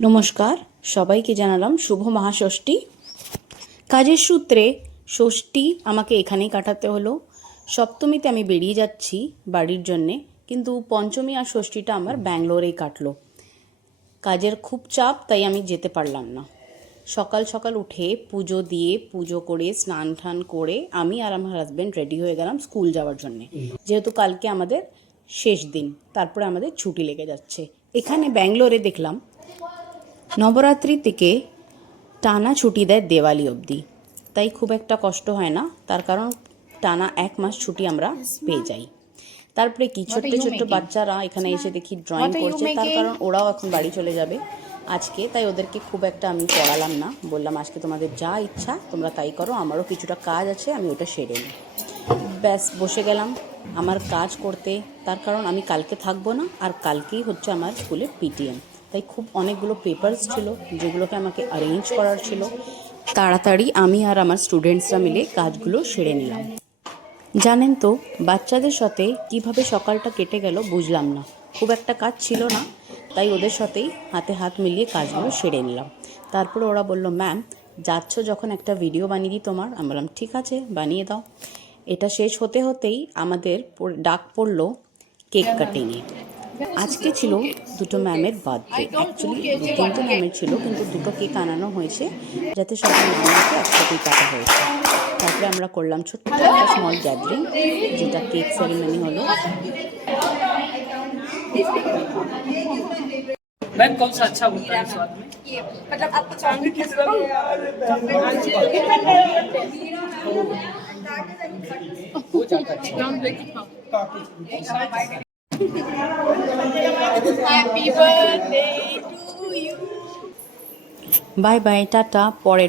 নমস্কার, সবাইকে জানালাম শুভ মহাষষ্ঠী। কাজের সূত্রে ষষ্ঠী আমাকে এখানেই কাটাতে হলো। সপ্তমীতে আমি বেরিয়ে যাচ্ছি বাড়ির জন্যে, কিন্তু পঞ্চমী আর ষষ্ঠীটা আমার ব্যাঙ্গালোরেই কাটলো। কাজের খুব চাপ, তাই আমি যেতে পারলাম না। সকাল সকাল উঠে পুজো দিয়ে, পুজো করে, স্নান টান করে আমি আর আমার হাজব্যান্ড রেডি হয়ে গেলাম স্কুল যাওয়ার জন্যে, যেহেতু কালকে আমাদের শেষ দিন, তারপরে আমাদের ছুটি লেগে যাচ্ছে। এখানে ব্যাঙ্গালোরে দেখলাম নবরাত্রি থেকে টানা ছুটি দেয় দেওয়ালি অবধি, তাই খুব একটা কষ্ট হয় না, তার কারণ টানা 1 মাস ছুটি আমরা পেয়ে যাই। তারপরে কি ছোট্ট ছোট্ট বাচ্চারা এখানে এসে দেখি ড্রয়িং করছে, তার কারণ ওরাও এখন বাড়ি চলে যাবে আজকে, তাই ওদেরকে খুব একটা আমি পড়ালাম না। বললাম আজকে তোমাদের যা ইচ্ছা তোমরা তাই করো, আমারও কিছুটা কাজ আছে, আমি ওটা সেরে নিই। ব্যাস বসে গেলাম আমার কাজ করতে, তার কারণ আমি কালকে থাকবো না, আর কালকেই হচ্ছে আমার স্কুলে পিটিএম, তাই খুব অনেকগুলো পেপারস ছিল যেগুলোকে আমাকে অ্যারেঞ্জ করার ছিল। তাড়াতাড়ি আমি আর আমার স্টুডেন্টসরা মিলে কাজগুলো সেরে নিলাম। জানেন তো, বাচ্চাদের সাথে কিভাবে সকালটা কেটে গেল বুঝলাম না। খুব একটা কাজ ছিল না, তাই ওদের সাথেই হাতে হাত মিলিয়ে কাজগুলো সেরে নিলাম। তারপরে ওরা বলল, ম্যাম যাচ্ছ যখন একটা ভিডিও বানিয়ে দিই তোমার। আমি বললাম ঠিক আছে, বানিয়ে দাও। এটা শেষ হতে হতেই আমাদের ডাক পড়লো কেক কাটিংয়ে। আজকে ছিল দুটো ম্যামের বার্থডে, অ্যাকচুয়ালি 2-3টে ম্যামের ছিল, কিন্তু দুটো কেক আনানো হয়েছে যাতে সবাই ম্যামকে একসাথেই কাটা হয়েছে। তারপরে আমরা করলাম ছোট্ট একটা স্মল গ্যাদারিং, যেটা কেক সেরিমনি হলো। मैम कौन सा अच्छा होता है स्वाद में? ये मतलब आपको चॉकलेट किस वो ज्यादा अच्छा বাই বাই, টাটা। পরে